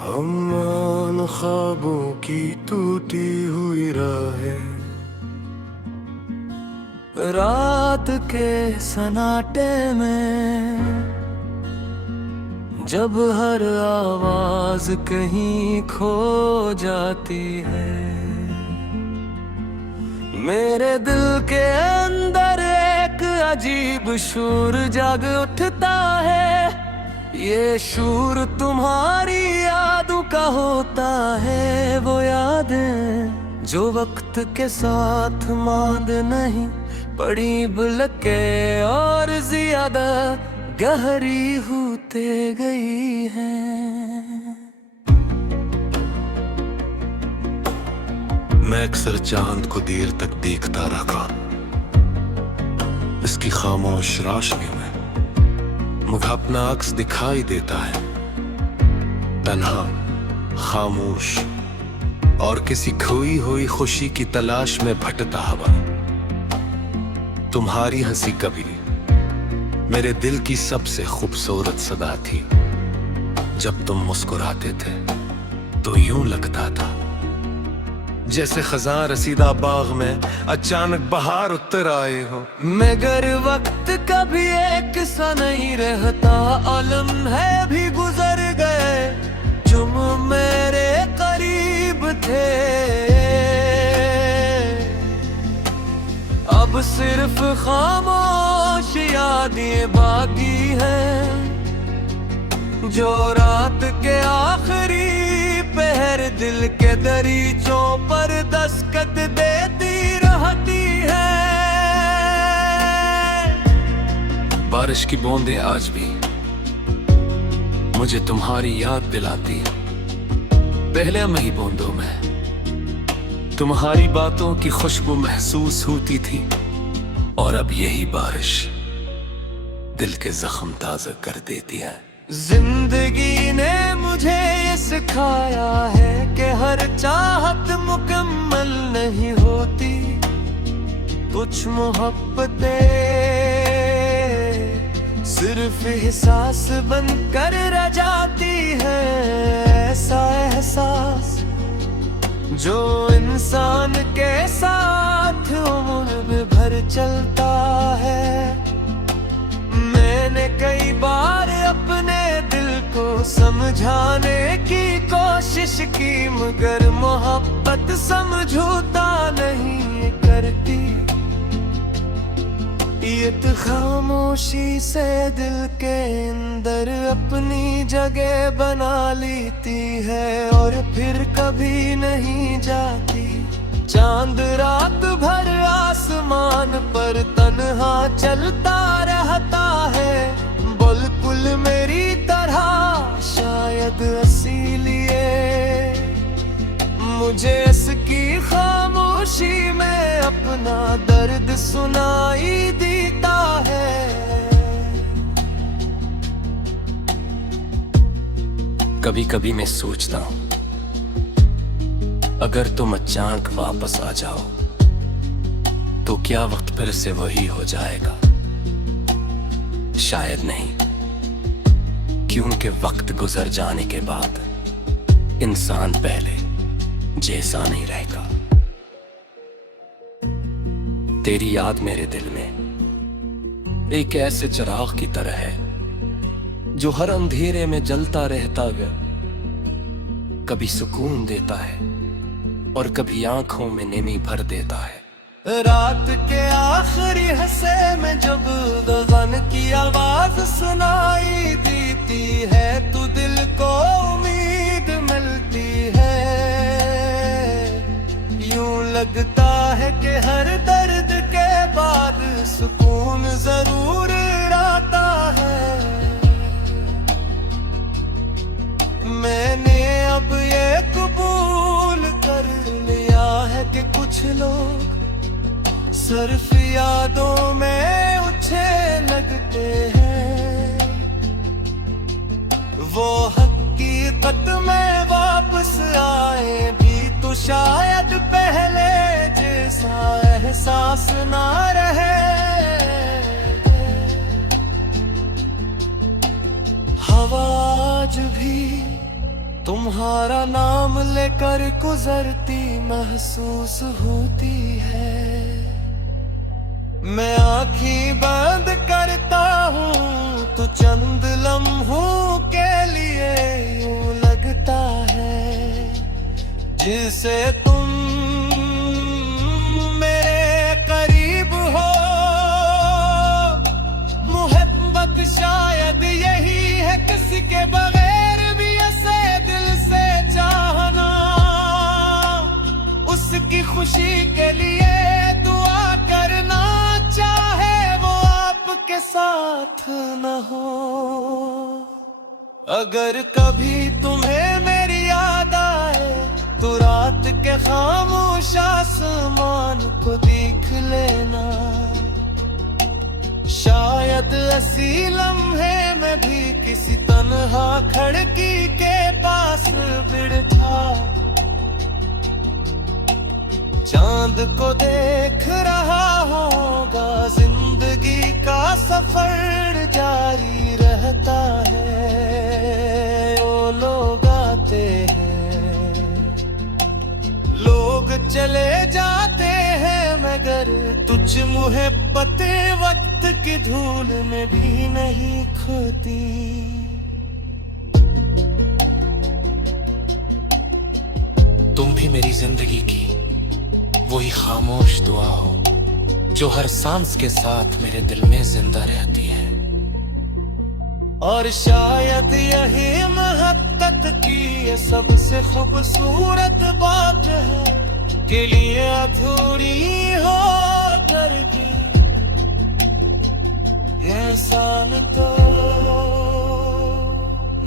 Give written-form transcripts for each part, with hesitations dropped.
हम ख्वाबों की टूटी हुई राहें, रात के सन्नाटे में जब हर आवाज कहीं खो जाती है, मेरे दिल के अंदर एक अजीब शूर जाग उठता है। ये शूर तुम्हारी यादों का होता है, वो यादें जो वक्त के साथ मांद नहीं पड़ी बल्कि और ज्यादा गहरी होते गई हैं। मैं अक्सर चांद को देर तक देखता रहा, इसकी खामोश रोशनी में मुझे अपना अक्स दिखाई देता है, तन्हा, खामोश और किसी खोई हुई खुशी की तलाश में भटकता हुआ। तुम्हारी हंसी कभी मेरे दिल की सबसे खूबसूरत सदा थी। जब तुम मुस्कुराते थे तो यूं लगता था जैसे खजां रसीदा बाग में अचानक बहार उतर आए हो। मगर वक्त कभी एक सा नहीं रहता, आलम है भी गुजर गए तुम मेरे करीब थे। अब सिर्फ खामोश यादें बाकी हैं, जो रात के आखिरी पहर दिल के दरीचों पर दस्तक देती रहती है। बारिश की बूंदें आज भी मुझे तुम्हारी याद दिलाती, पहले मई बूंदों में तुम्हारी बातों की खुशबू महसूस होती थी, और अब यही बारिश दिल के जख्म ताज़ा कर देती है। जिंदगी ने मुझे ये सिखाया है कि हर चाहत मुकम्मल नहीं होती, कुछ मोहब्बतें सिर्फ एहसास बनकर रह जाती है। ऐसा एहसास जो इंसान के साथ उम्र भर चलता है। मैंने कई बार अपने दिल को समझाने की कोशिश की, मगर मोहब्बत समझौता नहीं करती। ये तो खामोशी से दिल के अंदर अपनी जगह बना लेती है और फिर कभी नहीं जाती। चांद रात भर आसमान पर तन्हा चलता रहता है, बिल्कुल मेरी तरह शायद इसीलिए मुझे इसकी खामोशी में अपना दर्द सुनाई देता है। कभी कभी मैं सोचता हूँ अगर तुम अचानक वापस आ जाओ तो क्या वक्त फिर से वही हो जाएगा? शायद नहीं, क्योंकि वक्त गुजर जाने के बाद इंसान पहले जैसा नहीं रहेगा। तेरी याद मेरे दिल में एक ऐसे चिराग की तरह है जो हर अंधेरे में जलता रहता है, कभी सुकून देता है और कभी आंखों में नमी भर देता है। रात के आखिरी हिस्से में जब गगन की आवाज सुनाई देती है तो दिल को उम्मीद मिलती है। यूं लगता है कि हर दर्द के बाद सुकून जरूर आता है। मैंने अब ये कबूल कर लिया है कि कुछ लोग सिर्फ यादों में अच्छे लगते हैं। वो हकीकत में वापस आए भी तो शायद पहले जैसा एहसास ना रहे। हवा आज भी तुम्हारा नाम लेकर गुजरती महसूस होती है। मैं आँखें बंद करता हूँ तो चंद लम्हों के लिए यूं लगता है जिसे तुम मेरे करीब हो। मोहब्बत शायद यही है किसी के बगैर भी ऐसे दिल से चाहना, उसकी खुशी के लिए दुआ करना, चाहे वो आपके साथ न हो। अगर कभी तुम्हें मेरी याद आए तो रात के खामोश आसमान को देख लेना। शायद ऐसी लम्हे में भी किसी तन्हा खिड़की के पास बैठा चांद को देख रहा होगा। जिंदगी का सफर जारी रहता है। वो लोग आते हैं, लोग चले जाते हैं, मगर तुझ मुहब्बत वक्त की धूल में भी नहीं खोती। तुम भी मेरी जिंदगी की वही खामोश दुआ हो जो हर सांस के साथ मेरे दिल में जिंदा रहती है। और शायद यही मोहब्बत की ये सबसे खूबसूरत बात है के लिए अधूरी हो कर भी इंसान तो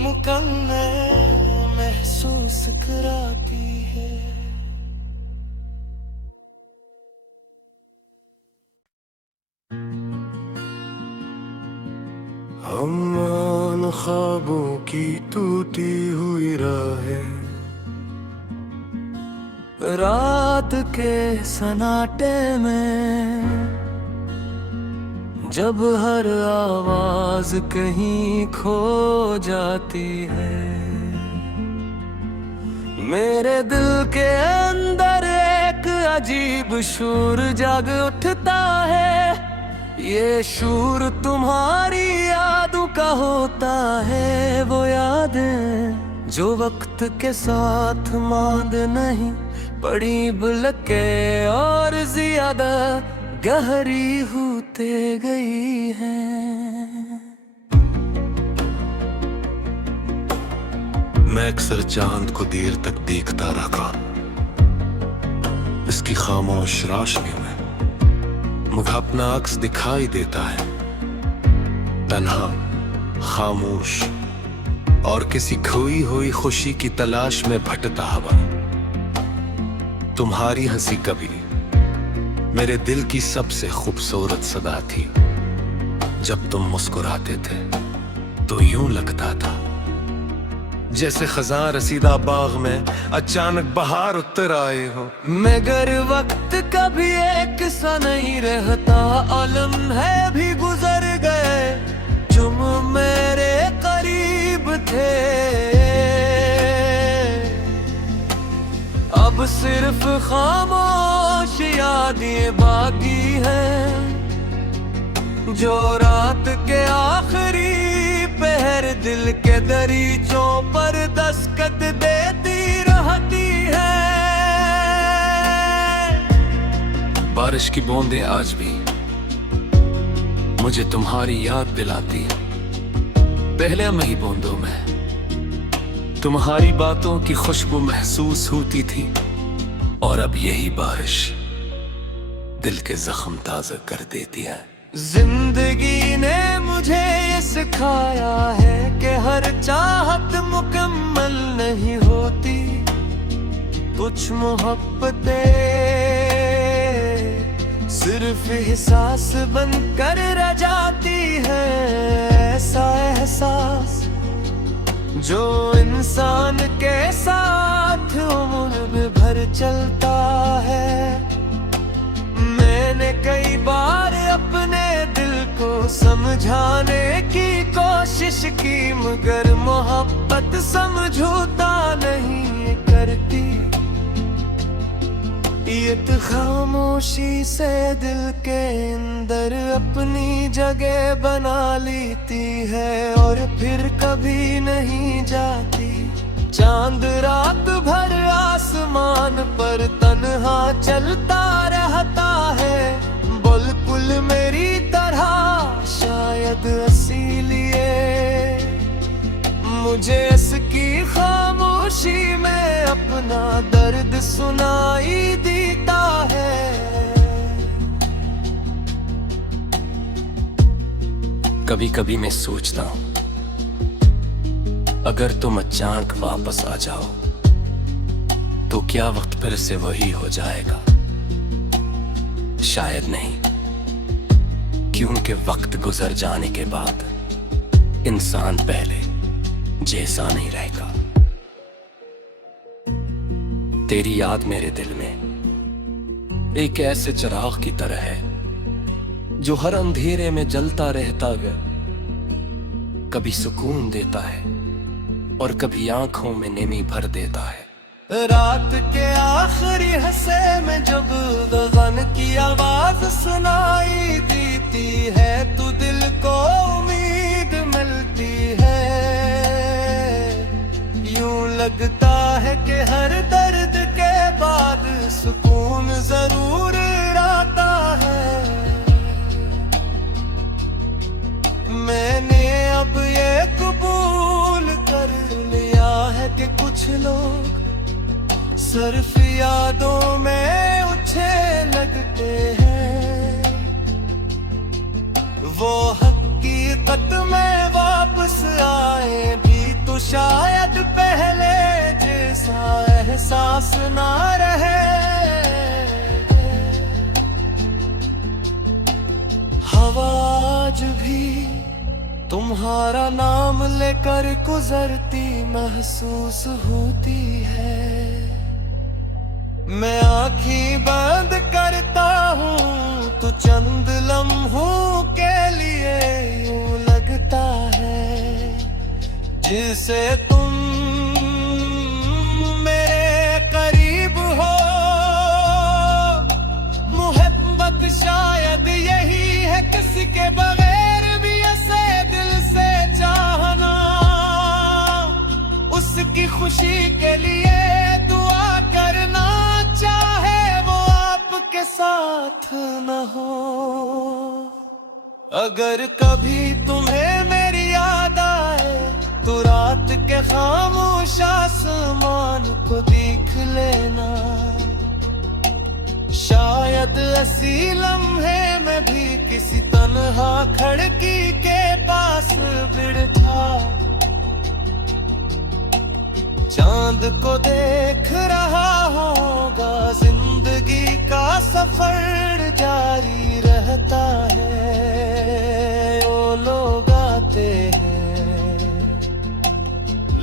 मुकम्मल महसूस कराती है। हम ख्वाबों की टूटी हुई राहें, रात के सन्नाटे में जब हर आवाज कहीं खो जाती है। मेरे दिल के अंदर एक अजीब शूर जाग उठता है। ये शूर तुम्हारी यादों का होता है। वो यादें जो वक्त के साथ मांद नहीं पड़ी बल्कि और ज्यादा गहरी होते गई हैं। मैं अक्सर चांद को देर तक देखता रहा। इसकी खामोश रोशनी में मुझे अपना अक्स दिखाई देता है, तन्हा, खामोश और किसी खोई हुई खुशी की तलाश में भटकता हुआ। तुम्हारी हंसी कभी मेरे दिल की सबसे खूबसूरत सदा थी। जब तुम मुस्कुराते थे तो यूं लगता था जैसे खजां रसीदा बाग में अचानक बाहर उतर आए हो। मगर वक्त कभी एक सा नहीं रहता, आलम है भी गुजर गए। तुम मेरे करीब थे, अब सिर्फ खामोश यादें बाकी हैं जो रात के आखिरी पहर दिल के दरीचों पर दस्तक देती रहती है। बारिश की बूंदें आज भी मुझे तुम्हारी याद दिलाती है। पहले में ही बूंदों में तुम्हारी बातों की खुशबू महसूस होती थी, और अब यही बारिश दिल के जख्म ताजा कर देती है। जिंदगी ने मुझे ये सिखाया है कि हर चाहत मुकम्मल नहीं होती। कुछ मोहब्बतें सिर्फ एहसास बनकर रह जाती है। ऐसा एहसास जो इंसान के साथ उम्र भर चलता है। मैंने कई बार अपने दिल को समझाने की कोशिश कोशिश की मगर मोहब्बत समझौता नहीं करती। ये तो खामोशी से दिल के अंदर अपनी जगह बना लेती है और फिर कभी नहीं जाती। चांद रात भर आसमान पर तन्हा चलता रहता है, बिल्कुल मेरी तरह शायद इसीलिए मुझे इसकी खामोशी में अपना दर्द सुनाई देता है। कभी कभी मैं सोचता हूं अगर तुम अचानक वापस आ जाओ तो क्या वक्त फिर से वही हो जाएगा? शायद नहीं, क्योंकि वक्त गुजर जाने के बाद इंसान पहले जैसा नहीं रहेगा। तेरी याद मेरे दिल में एक ऐसे चिराग की तरह है जो हर अंधेरे में जलता रहता है, कभी सुकून देता है और कभी आंखों में नमी भर देता है। रात के आखिरी हिस्से में जब गगन की आवाज सुनाई देती है तो दिल को उम्मीद मिलती है। यूं लगता है कि हर दर्द के बाद सुकून जरूर आता है। मैंने अब ये कबूल कर लिया है कि कुछ लोग सिर्फ यादों में अच्छे लगते हैं। वो हकीकत में वापस आए भी तो शायद पहले जैसा एहसास ना रहे। हवा आज भी तुम्हारा नाम लेकर गुजरती महसूस होती है। मैं आँखें बंद करता हूँ तो चंद लम्हों के लिए यूं लगता है जिसे तुम मेरे करीब हो। मोहब्बत शायद यही है किसी के बगैर भी ऐसे दिल से चाहना, उसकी खुशी के लिए दुआ करना, चाहे वो आपके साथ न हो। अगर कभी तुम्हें मेरी याद आए तो रात के खामोश आसमान को देख लेना। शायद ऐसी लम्हे में भी किसी तन्हा खिड़की के पास बैठा चांद को देख रहा होगा। जिंदगी का सफर जारी रहता है। वो लोग आते हैं,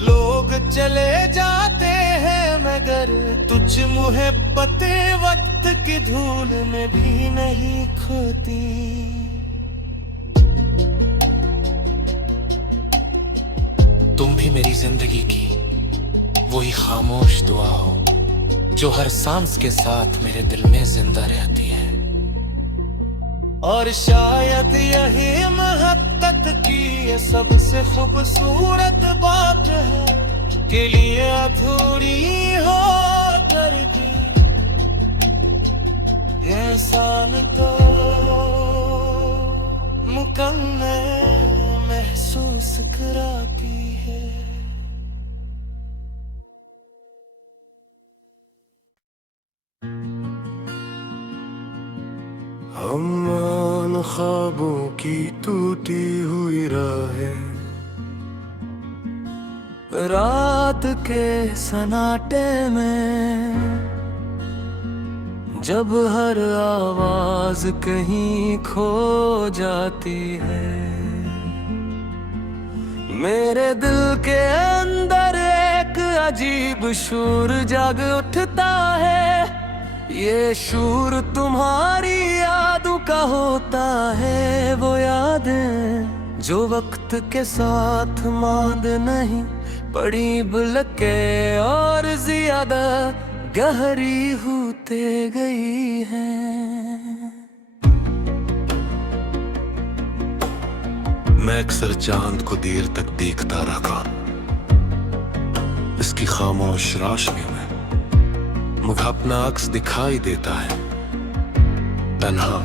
लोग चले जाते हैं, मगर तुझ मोहब्बत वक्त की धूल में भी नहीं खोती। तुम भी मेरी जिंदगी की वही खामोश दुआ हो जो हर सांस के साथ मेरे दिल में जिंदा रहती है। और शायद यही मोहब्बत की ये सबसे खूबसूरत बात है के लिए अधूरी हो करती इंसान तो मुकम्मल महसूस कराती है। हम ख्वाबों की टूटी हुई राहें, रात के सन्नाटे में जब हर आवाज कहीं खो जाती है। मेरे दिल के अंदर एक अजीब शूर जाग उठता है। ये शूर तुम्हारी यादों का होता है, वो यादें जो वक्त के साथ मांद नहीं पड़ी बुलके और ज्यादा गहरी होते गई है। मैं अक्सर चांद को देर तक देखता रहा, इसकी खामोश रोशनी में मुझे अपना अक्स दिखाई देता है, तन्हा,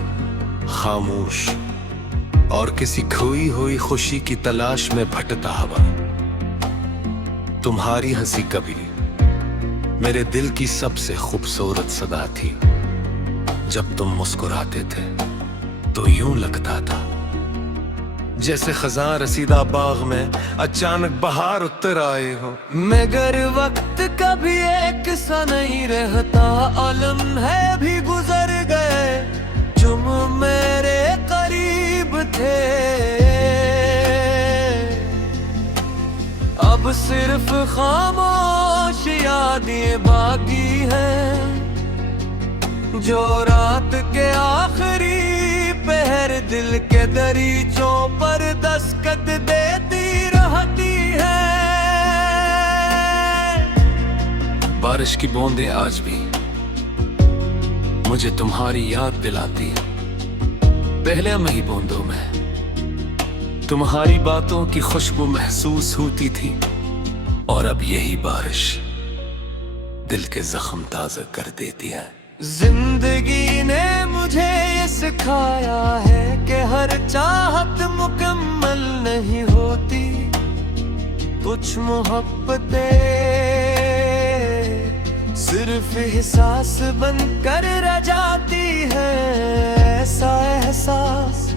खामोश और किसी खोई हुई खुशी की तलाश में भटकता हुआ। तुम्हारी हंसी कभी मेरे दिल की सबसे खूबसूरत सदा थी। जब तुम मुस्कुराते थे तो यूं लगता था जैसे खजां रसीदा बाग में अचानक बहार उतर आए हो। मगर वक्त कभी एक सा नहीं रहता, आलम है भी गुजर गए, तुम मेरे करीब थे। अब सिर्फ खामोश यादें बाकी हैं, जो रात के आखिरी पहर दिल के दरीचों पर दस्तक देती रहती है। बारिश की बूंदें आज भी मुझे तुम्हारी याद दिलाती है। पहले मैं ही बूंदों में तुम्हारी बातों की खुशबू महसूस होती थी, और अब यही बारिश दिल के जख्म ताज़ा कर देती है। जिंदगी ने मुझे ये सिखाया है कि हर चाहत मुकम्मल नहीं होती, कुछ मोहब्बतें सिर्फ एहसास बनकर रह जाती है। ऐसा एहसास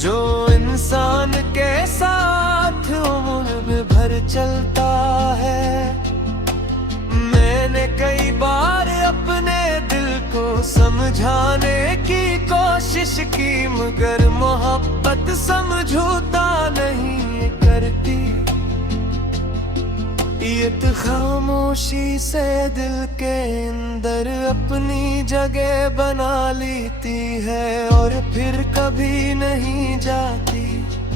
जो इंसान के साथ उम्र में भर चलता है। मैंने कई बार अपने दिल को समझाने की कोशिश की, मगर मोहब्बत समझौता नहीं करती। ये तो खामोशी से दिल के अंदर अपनी जगह बना लेती है और फिर कभी नहीं जाती।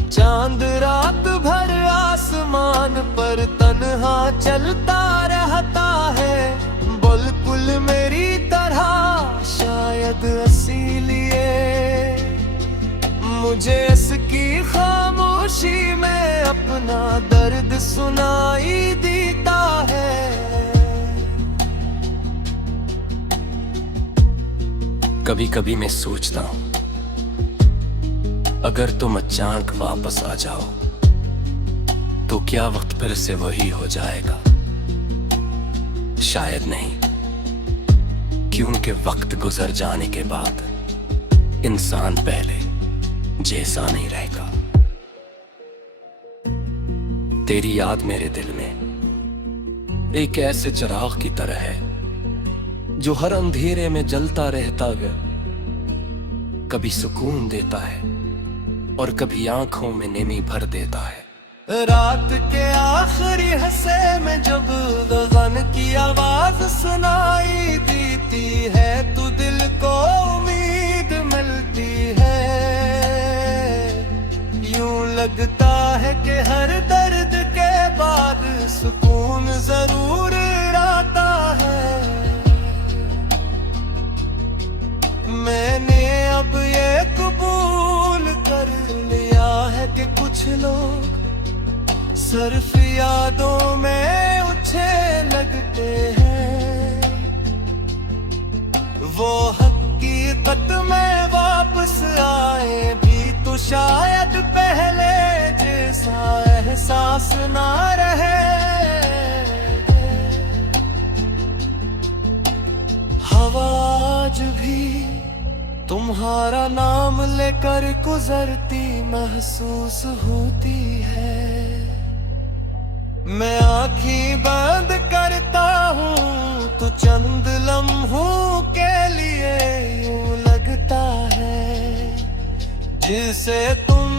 चांद रात भर आसमान पर तन्हा चलता रहता है, बिल्कुल मेरी तरह शायद इसीलिए मुझे इसकी खामोशी में अपना दर्द सुनाई देता है। कभी कभी मैं सोचता हूँ, अगर तुम अचानक वापस आ जाओ तो क्या वक्त फिर से वही हो जाएगा? शायद नहीं, क्योंकि वक्त गुजर जाने के बाद इंसान पहले जैसा नहीं रहेगा। तेरी याद मेरे दिल में एक ऐसे चिराग की तरह है जो हर अंधेरे में जलता रहता है, कभी सुकून देता है और कभी आंखों में नमी भर देता है। रात के आखिरी हिस्से में जब गगन की आवाज सुनाई देती है तो दिल को उम्मीद मिलती है। यूं लगता है कि हर दर्द के बाद सुकून जरूर आता है। मैंने अब ये कबूल कर लिया है कि कुछ लोग सिर्फ यादों में अच्छे लगते हैं। वो हकीकत में वापस आए भी तो शायद पहले जैसा एहसास ना रहे। हवा आज भी तुम्हारा नाम लेकर गुजरती महसूस होती है। मैं आँखें बंद करता हूँ तो चंद लम्हों के लिए यूं लगता है जिसे तुम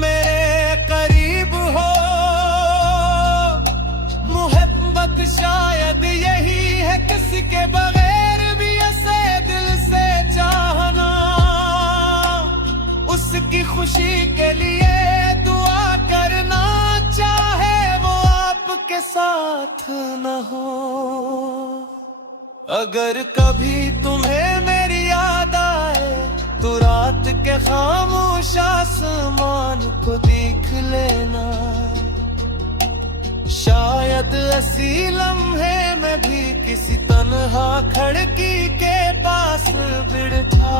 मेरे करीब हो। मोहब्बत शायद यही है किसी के बगैर भी ऐसे दिल से चाहना, उसकी खुशी के लिए दुआ करना, चाहे वो आपके साथ न हो। अगर कभी तुम्हें मेरी याद आए तो रात के खामोश आसमान को देख लेना। शायद ऐसी लम्हे में भी किसी तन्हा खिड़की के पास बिठा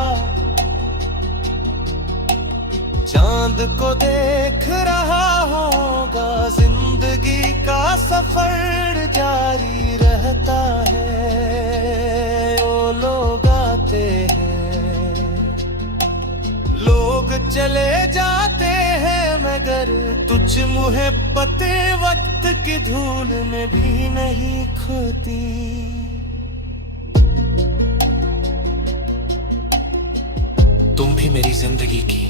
चांद को देख रहा होगा। जिंदगी का सफर जारी रहता है। वो लोग आते हैं, लोग चले जाते हैं, मगर तुझ मुहब्बते वक्त की धूल में भी नहीं खोती। तुम भी मेरी जिंदगी की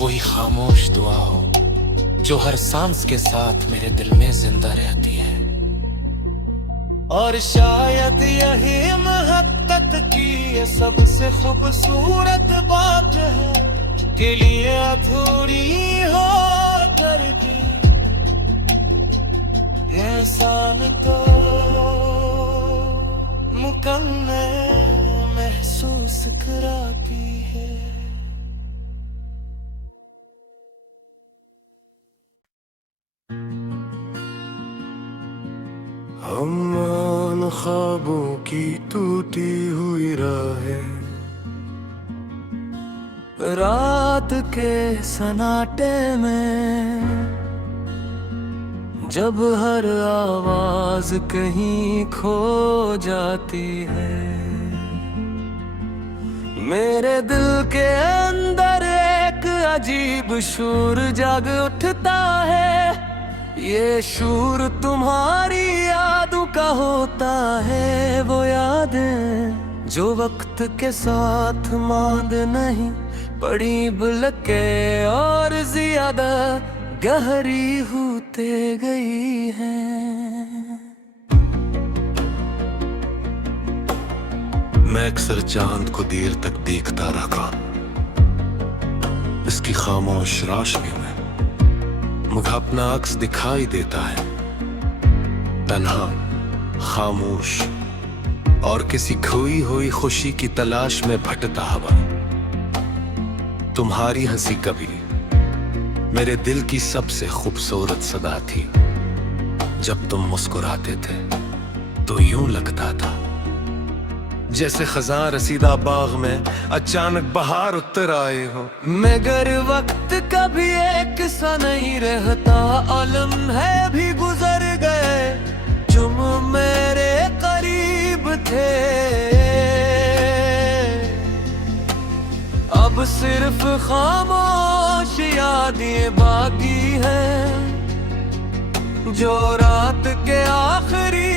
वही खामोश दुआ हो जो हर सांस के साथ मेरे दिल में जिंदा रहती है। और शायद यही मोहब्बत की ये सबसे खूबसूरत बात है के लिए अधूरी हो करती इंसान को मुकम्मल महसूस कराती है। हम ख्वाबों की टूटी हुई राहें, रात के सन्नाटे में जब हर आवाज कहीं खो जाती है। मेरे दिल के अंदर एक अजीब शूर जाग उठता है। ये शूर तुम्हारी यादों का होता है। वो यादें जो वक्त के साथ मांद नहीं पड़ी, बल्कि और ज्यादा गहरी होते गई हैं। मैं अक्सर चांद को देर तक देखता रहा। इसकी खामोश रोशनी में मुझे अपना अक्स दिखाई देता है, तन्हा, खामोश और किसी खोई हुई खुशी की तलाश में भटकता हुआ। तुम्हारी हंसी कभी मेरे दिल की सबसे खूबसूरत सदा थी। जब तुम मुस्कुराते थे तो यूं लगता था जैसे खजां रसीदा बाग में अचानक बहार उतर आए हो। मगर वक्त कभी एक सा नहीं रहता, आलम है भी गुजर गए तुम मेरे करीब थे। अब सिर्फ खामोश यादें बाकी हैं जो रात के आखिरी